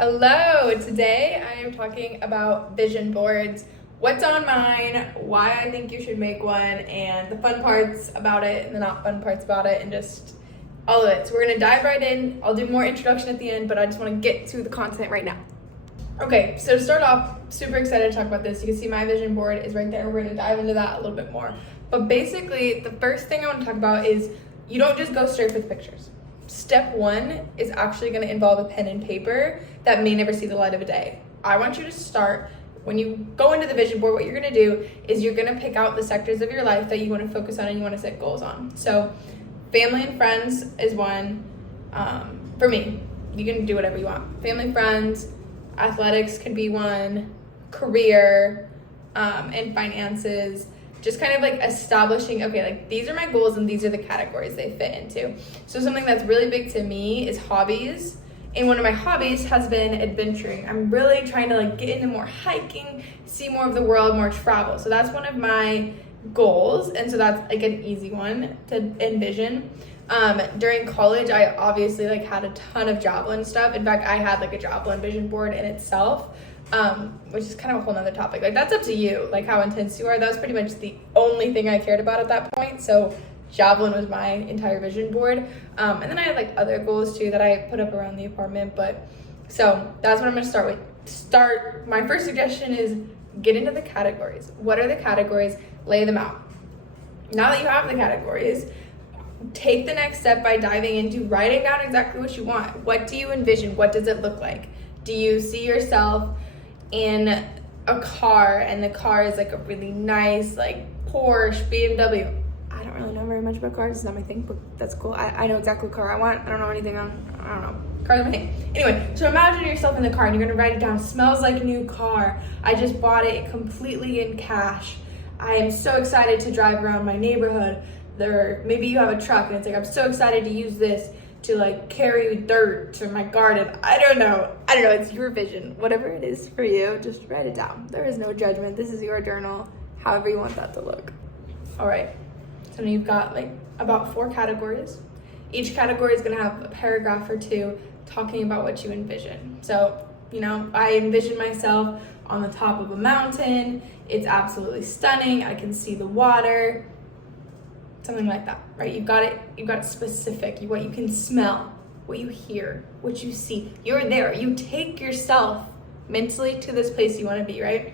Hello, today I am talking about vision boards, what's on mine, why I think you should make one, and the fun parts about it and the not fun parts about it, and just all of it. So we're gonna dive right in. I'll do more introduction at the end, but I just wanna get to the content right now. Okay, so to start off, super excited to talk about this. You can see my vision board is right there. We're gonna dive into that a little bit more. But basically, the first thing I wanna talk about is you don't just go straight for the pictures. Step one is actually going to involve a pen and paper that may never see the light of a day. I want you to start, when you go into the vision board, what you're going to do is you're going to pick out the sectors of your life that you want to focus on and you want to set goals on. So family and friends is one. For me, you can do whatever you want. Family, friends, athletics could be one, career, and finances. Just kind of like establishing, okay, like these are my goals and these are the categories they fit into. So something that's really big to me is hobbies. And one of my hobbies has been adventuring. I'm really trying to like get into more hiking, see more of the world, more travel. So that's one of my goals. And so that's like an easy one to envision. During college, I obviously like had a ton of javelin stuff. In fact, I had like a javelin vision board in itself. Which is kind of a whole nother topic. Like that's up to you, like how intense you are. That was pretty much the only thing I cared about at that point. So javelin was my entire vision board. And then I had like other goals too that I put up around the apartment. But so that's what I'm gonna start with. My first suggestion is get into the categories. What are the categories? Lay them out. Now that you have the categories, take the next step by diving into writing down exactly what you want. What do you envision? What does it look like? Do you see yourself in a car and the car is like a really nice like Porsche, BMW? I don't really know very much about cars. It's not my thing, but that's cool. I know exactly what car I want. I don't know anything on, I don't know. Cars are my thing. Anyway, so imagine yourself in the car and you're gonna write it down. Smells like a new car. I just bought it completely in cash. I am so excited to drive around my neighborhood. Maybe you have a truck and it's like, I'm so excited to use this to like carry dirt to my garden. I don't know, it's your vision. Whatever it is for you, just write it down. There is no judgment. This is your journal, however you want that to look. All right, so now you've got like about 4 categories. Each category is gonna have a paragraph or 2 talking about what you envision. So, you know, I envision myself on the top of a mountain. It's absolutely stunning. I can see the water. Something like that, right? You've got it specific. What you can smell, what you hear, what you see. You're there. You take yourself mentally to this place you want to be, right?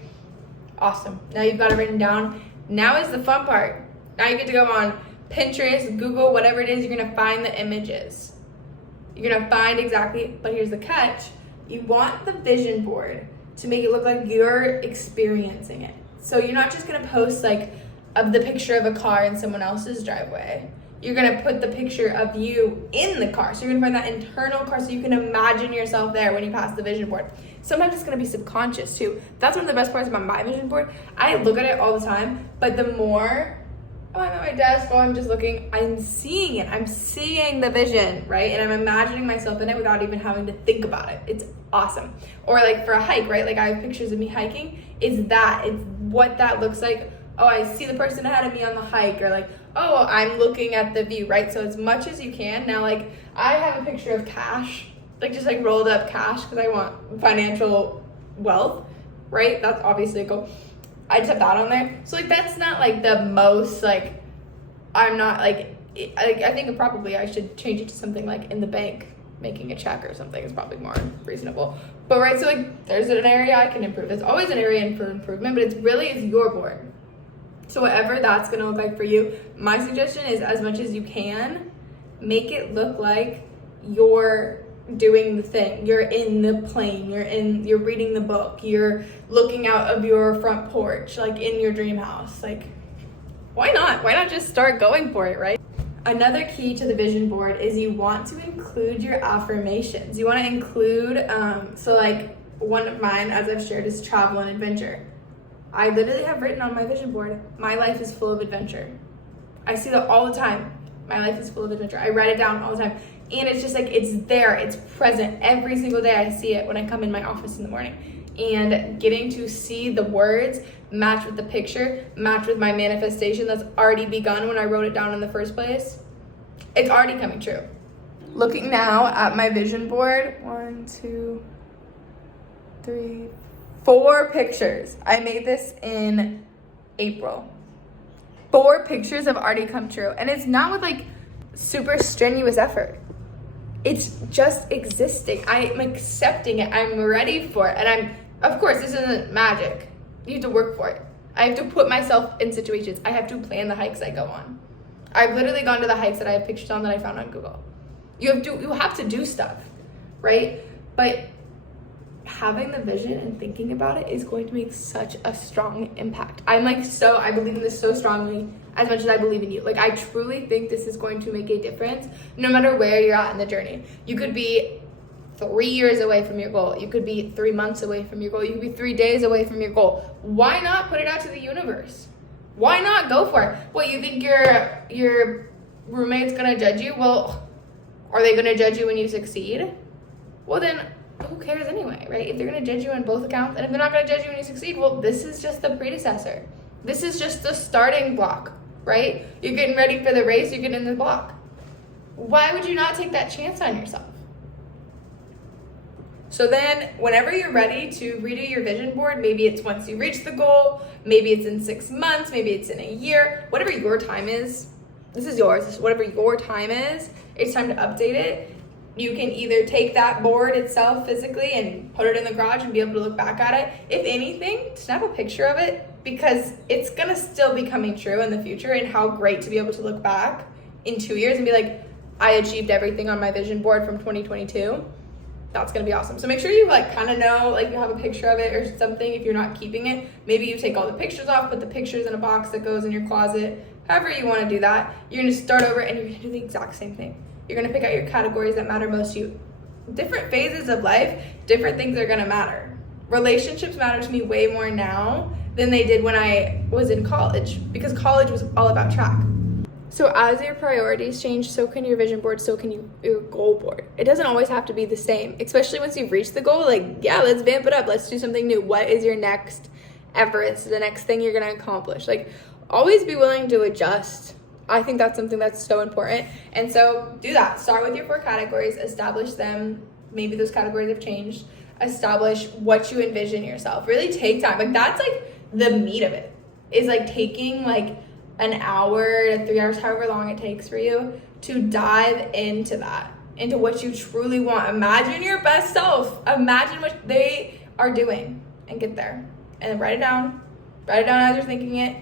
Awesome. Now you've got it written down. Now is the fun part. Now you get to go on Pinterest, Google, whatever it is, you're gonna find the images. You're gonna find exactly, but here's the catch. You want the vision board to make it look like you're experiencing it. So you're not just gonna post like of the picture of a car in someone else's driveway. You're gonna put the picture of you in the car. So you're gonna find that internal car so you can imagine yourself there when you pass the vision board. Sometimes it's gonna be subconscious too. That's one of the best parts about my vision board. I look at it all the time, but the more I'm at my desk, I'm just looking, I'm seeing it. I'm seeing the vision, right? And I'm imagining myself in it without even having to think about it. It's awesome. Or like for a hike, right? Like I have pictures of me hiking. It's what that looks like. Oh, I see the person ahead of me on the hike, or like, oh, I'm looking at the view, right? So as much as you can. Now, like, I have a picture of cash, like just like rolled up cash because I want financial wealth, right? That's obviously a goal. I just have that on there. So like, that's not like the most, like, I'm not like, I think probably I should change it to something like in the bank, making a check or something is probably more reasonable. But right, so like, there's an area I can improve. There's always an area for improvement, but it's your board. So whatever that's gonna look like for you, my suggestion is as much as you can, make it look like you're doing the thing. You're in the plane, you're reading the book, you're looking out of your front porch, like in your dream house. Like, why not? Why not just start going for it, right? Another key to the vision board is you want to include your affirmations. You wanna include, so like one of mine, as I've shared, is travel and adventure. I literally have written on my vision board, my life is full of adventure. I see that all the time. My life is full of adventure. I write it down all the time. And it's just like, it's there, it's present. Every single day I see it when I come in my office in the morning. And getting to see the words match with the picture, match with my manifestation that's already begun when I wrote it down in the first place, it's already coming true. Looking now at my vision board, 1, 2, 3, 4 pictures. I made this in April. 4 pictures have already come true. And it's not with like super strenuous effort. It's just existing. I'm accepting it. I'm ready for it. And of course, this isn't magic. You have to work for it. I have to put myself in situations. I have to plan the hikes I go on. I've literally gone to the hikes that I have pictures on that I found on Google. You have to do stuff, right? But having the vision and thinking about it is going to make such a strong impact. I believe in this so strongly, as much as I believe in you. Like, I truly think this is going to make a difference no matter where you're at in the journey. You could be 3 years away from your goal. You could be 3 months away from your goal. You could be 3 days away from your goal. Why not put it out to the universe? Why not go for it? What, you think your roommate's gonna judge you? Well, are they gonna judge you when you succeed? Well, then who cares anyway, right? If they're gonna judge you on both accounts, and if they're not gonna judge you when you succeed, well, this is just the predecessor. This is just the starting block, right? You're getting ready for the race, you're getting in the block. Why would you not take that chance on yourself? So then, whenever you're ready to redo your vision board, maybe it's once you reach the goal, maybe it's in 6 months, maybe it's in a year, whatever your time is, this is yours, this is whatever your time is, it's time to update it. You can either take that board itself physically and put it in the garage and be able to look back at it. If anything, snap a picture of it, because it's gonna still be coming true in the future, and how great to be able to look back in 2 years and be like, I achieved everything on my vision board from 2022. That's gonna be awesome. So make sure you like kind of know, like you have a picture of it or something. If you're not keeping it, maybe you take all the pictures off, put the pictures in a box that goes in your closet. However you want to do that, you're gonna start over and you're gonna do the exact same thing. You're gonna pick out your categories that matter most to you. Different phases of life, different things are gonna matter. Relationships matter to me way more now than they did when I was in college, because college was all about track. So as your priorities change, so can your vision board, so can your goal board. It doesn't always have to be the same, especially once you've reached the goal. Like, yeah, let's vamp it up. Let's do something new. What is your next Everest, the next thing you're going to accomplish? Like, always be willing to adjust. I think that's something that's so important. And so do that. Start with your 4 categories, establish them. Maybe those categories have changed. Establish what you envision yourself. Really take time. Like, that's like the meat of it, is like taking like an hour to 3 hours, however long it takes for you, to dive into that, into what you truly want. Imagine your best self. Imagine what they are doing and get there. And then write it down as you're thinking it.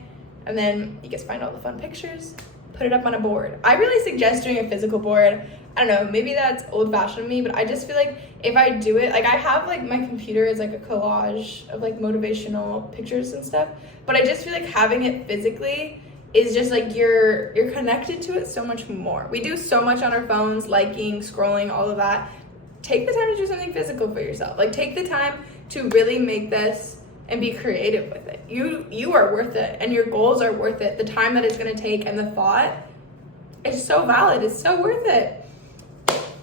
And then you get to find all the fun pictures, put it up on a board. I really suggest doing a physical board. I don't know, maybe that's old-fashioned of me, but I just feel like if I do it, like I have like my computer is like a collage of like motivational pictures and stuff, but I just feel like having it physically is just like you're connected to it so much more. We do so much on our phones, liking, scrolling, all of that. Take the time to do something physical for yourself. Like, take the time to really make this and be creative with it. You are worth it, and your goals are worth it. The time that it's gonna take and the thought is so valid. It's so worth it.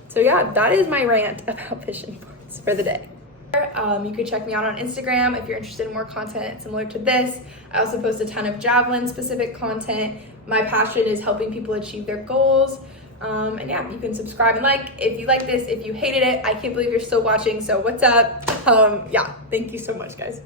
So yeah, that is my rant about vision boards for the day. You can check me out on Instagram if you're interested in more content similar to this. I also post a ton of javelin specific content. My passion is helping people achieve their goals. And yeah, you can subscribe and like if you like this. If you hated it, I can't believe you're still watching, so what's up? Yeah, thank you so much, guys.